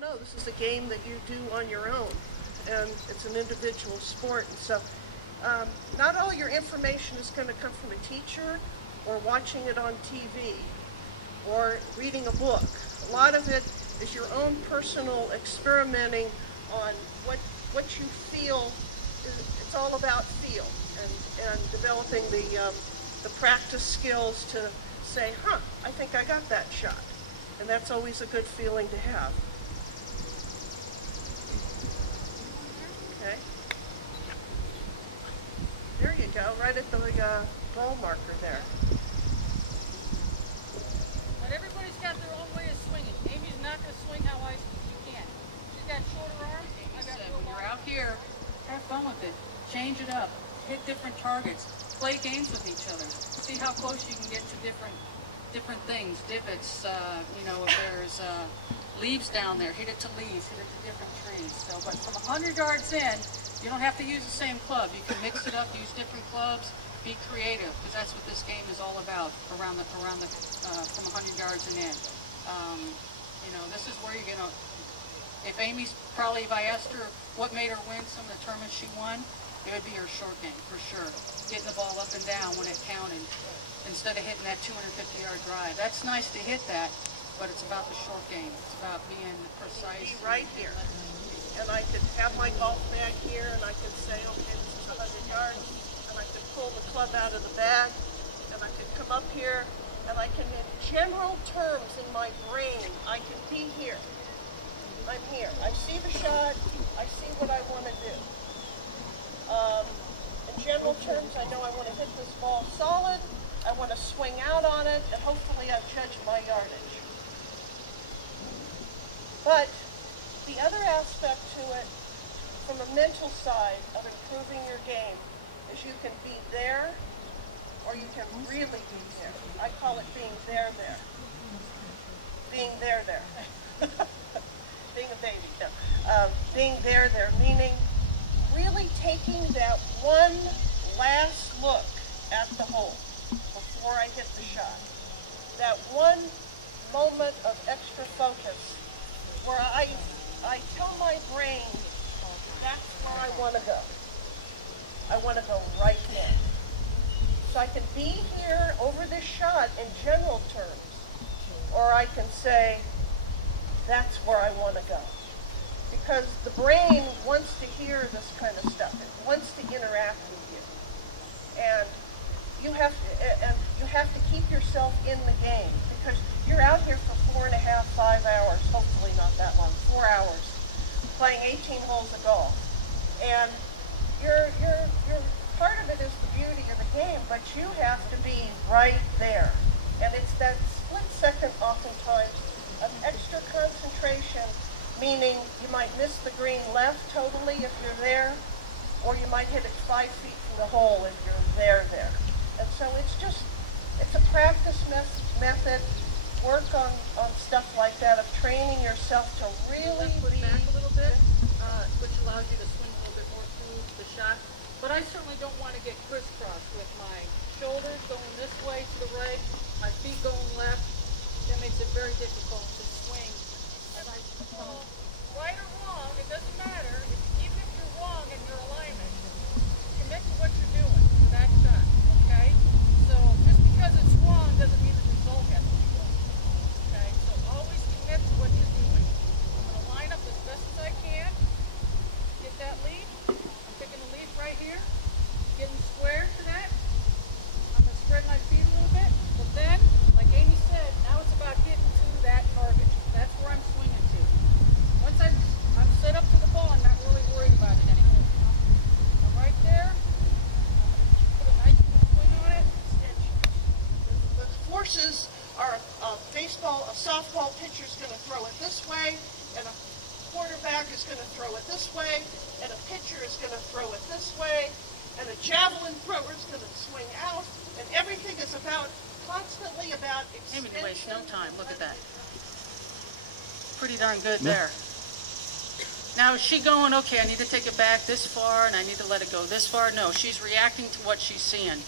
no, this is a game that you do on your own, and it's an individual sport. And so not all your information is going to come from a teacher or watching it on TV or reading a book. A lot of it is your own personal experimenting on what you feel. It's all about feel and developing the practice skills to say, I think I got that shot. And that's always a good feeling to have. Okay. There you go, right at the ball marker there. But everybody's got their own way of swinging. Amy's not going to swing how she can. She's got shorter arms. I got when you're out here, have fun with it. Change it up. Hit different targets. Play games with each other. See how close you can get to different things, divots, you know, if there's leaves down there, hit it to leaves, hit it to different trees. So, but from 100 yards in, you don't have to use the same club. You can mix it up, use different clubs, be creative, because that's what this game is all about. From 100 yards and in. You know, this is where you're gonna. If I asked her what made her win some of the tournaments she won, it would be her short game for sure. Getting the ball up and down when it counted, instead of hitting that 250-yard drive. That's nice to hit that, but it's about the short game. It's about being precise. Be right here. And I could have my golf bag here, and I could say, okay, this is 100 yards, and I could pull the club out of the bag, and I could come up here, and I can, in general terms in my brain, I can be here. I'm here. I see the shot. I see what I want to do. In general terms, I know I want to hit this ball solid. I want to swing out on it, and hopefully I've judged my yardage. But the other aspect to it, from a mental side of improving your game, is you can be there, or you can really be there. I call it being there. Being there. Being a baby. No. Being there, meaning really taking that one last look at the hole before I hit the shot. That one moment of extra focus where I tell my brain, that's where I want to go. I want to go right there. So I can be here over this shot in general terms, or I can say, that's where I want to go. Because the brain wants to hear this kind of stuff. It wants to interact with you. And you have to keep yourself in the game, because you're out here for 4.5, 5 hours, hopefully not that long, 4 hours, playing 18 holes of golf. And you're part of it is the beauty of the game, but you have to be right there. And it's that split second oftentimes of extra concentration, meaning you might miss the green left totally if you're there, or you might hit it 5 feet from the hole if you're there. And so it's a practice method, work on stuff like that, of training yourself to really be back a little bit, which allows you to swing a little bit more through the shot. But I certainly don't want to get crisscrossed with my shoulders going this way to the right, my feet going left. That makes it very difficult to swing. And right or wrong, it doesn't matter. Even if you're wrong in your alignment, commit to what you're doing for that shot, okay? So just because it's wrong doesn't mean the result has to be wrong, okay? So always commit to what you're doing. I'm going to line up as best as I can, get that lead. I'm picking the lead right here, getting square to that. I'm going to spread my feet a little bit, but then, like Amy said, now it's about getting to that target. That's where I'm swinging to. Once I'm set up to the ball, I'm not really worried about it anymore. I'm right there. I'm going to put a nice swing on it. The forces are a softball pitcher is going to throw it this way, and a quarterback is going to throw it this way, and a pitcher is going to throw it this way, and a javelin thrower is going to swing out, and everything is constantly about extension. Amy, waste no time. Look at that. Pretty darn good there. Now is she going, okay, I need to take it back this far and I need to let it go this far? No, she's reacting to what she's seeing.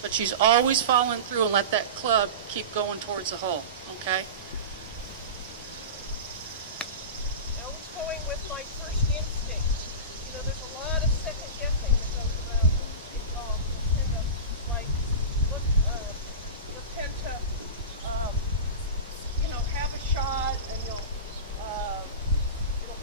But she's always following through and let that club keep going towards the hole, okay? my first instinct. You know, there's a lot of second guessing that goes around in golf. You'll tend to like look. You'll tend to, you know, have a shot, and it'll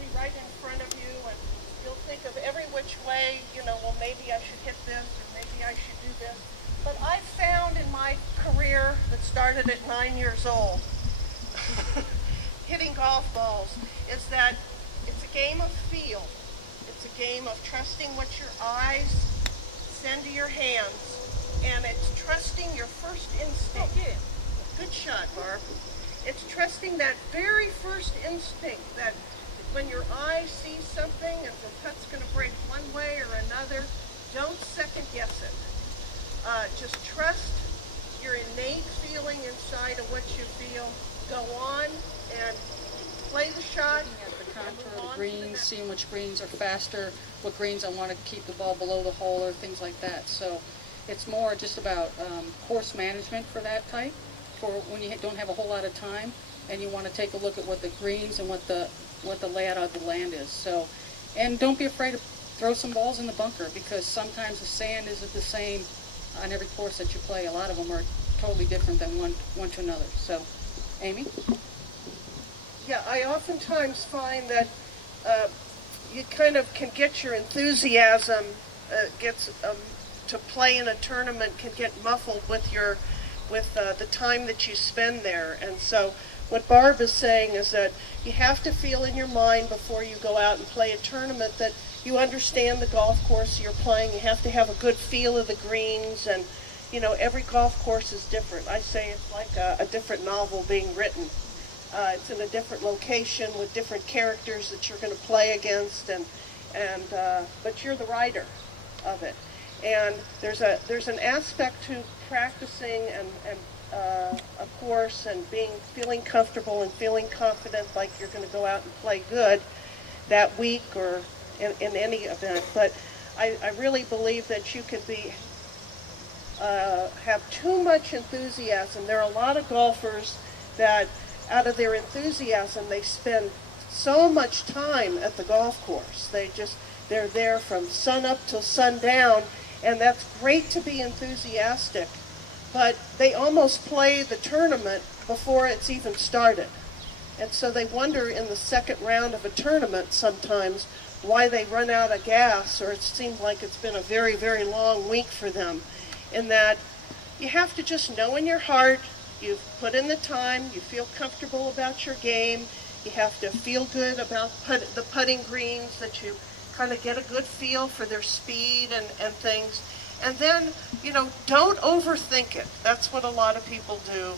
be right in front of you, and you'll think of every which way. You know, well, maybe I should hit this, or maybe I should do this. But I found in my career that started at 9 years old, hitting golf balls, is that it's a game of feel. It's a game of trusting what your eyes send to your hands, and it's trusting your first instinct. Oh, yeah. Good shot, Barb. It's trusting that very first instinct that when your eyes see something and the putt's going to break one way or another, don't second guess it. Just trust your innate feeling inside of what you feel. Go on and play the shot. Looking at the contour of the greens, seeing which greens are faster, what greens I want to keep the ball below the hole, or things like that. So it's more just about course management for that type, for when you don't have a whole lot of time and you want to take a look at what the greens and what the layout of the land is. So, and don't be afraid to throw some balls in the bunker, because sometimes the sand isn't the same on every course that you play. A lot of them are totally different than one to another. So, Amy? Yeah, I oftentimes find that you kind of can get your enthusiasm to play in a tournament can get muffled with the time that you spend there. And so what Barb is saying is that you have to feel in your mind before you go out and play a tournament that you understand the golf course you're playing. You have to have a good feel of the greens, and you know, every golf course is different. I say it's like a different novel being written. It's in a different location with different characters that you're going to play against, but you're the writer of it. And there's an aspect to practicing a course and feeling comfortable and feeling confident, like you're going to go out and play good that week or in any event. But I really believe that you can have too much enthusiasm. There are a lot of golfers that, out of their enthusiasm, they spend so much time at the golf course. They're there from sun up till sundown, and that's great to be enthusiastic, but they almost play the tournament before it's even started. And so they wonder in the second round of a tournament sometimes why they run out of gas, or it seems like it's been a very, very long week for them. In that you have to just know in your heart, you've put in the time, you feel comfortable about your game, you have to feel good about the putting greens, that you kind of get a good feel for their speed and things. And then, you know, don't overthink it. That's what a lot of people do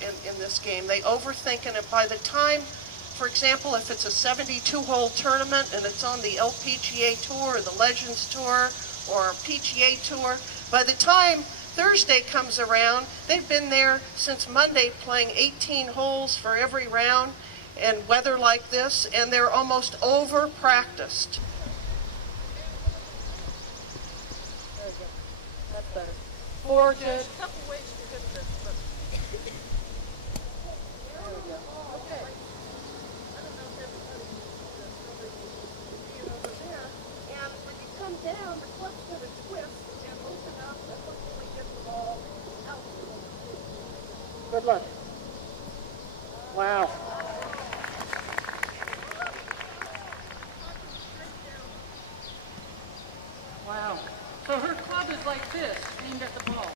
in this game. They overthink it, and by the time, for example, if it's a 72-hole tournament and it's on the LPGA Tour or the Legends Tour or PGA Tour, by the time Thursday comes around, they've been there since Monday playing 18 holes for every round in weather like this, and they're almost over-practiced. There we go. That's better. Forward, There's a couple ways to hit this, but there we go. okay. I don't know if everybody can over there. And when you come down, the club's going to twist and open up and hopefully get the ball out. Good luck. Wow. Wow. So her club is like this, aimed at the ball.